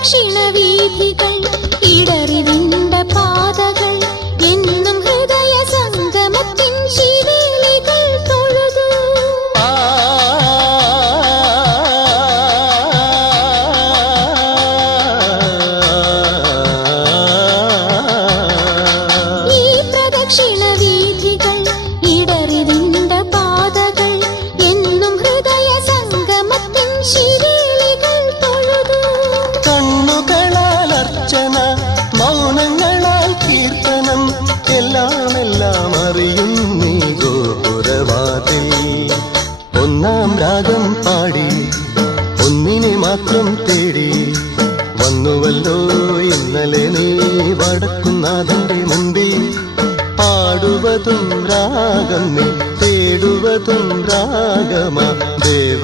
പ്രദക്ഷിണവീഥികൾ ഇടറിവിണ്ട പാതകൾ എന്നും ഹൃദയ സംഗമത്തിൻ ശിവേലികൾ തൊഴുതു. ഈ പ്രദക്ഷിണവീഥികൾ ഇടറിവിണ്ട പാതകൾ എന്നും ഹൃദയ സംഗമത്തിൻ ശിവേലികൾ തൊഴുതു. കണ്ണുകളാൽ അർച്ചന, മൗനങ്ങളാൽ കീർത്തനം, എല്ലാം അറിയും നീ ഗോപുരവാതിൽ. ഒന്നാം രാഗം പാടി ഒന്നിനെ മാത്രം തേടി വന്നുവല്ലോ ഇന്നലെ നീ വടക്കുന്നാഥന്റെ മുമ്പിൽ. പാടുവതും രാഗം നീ, തേടുവതും രാഗമാ ദേവ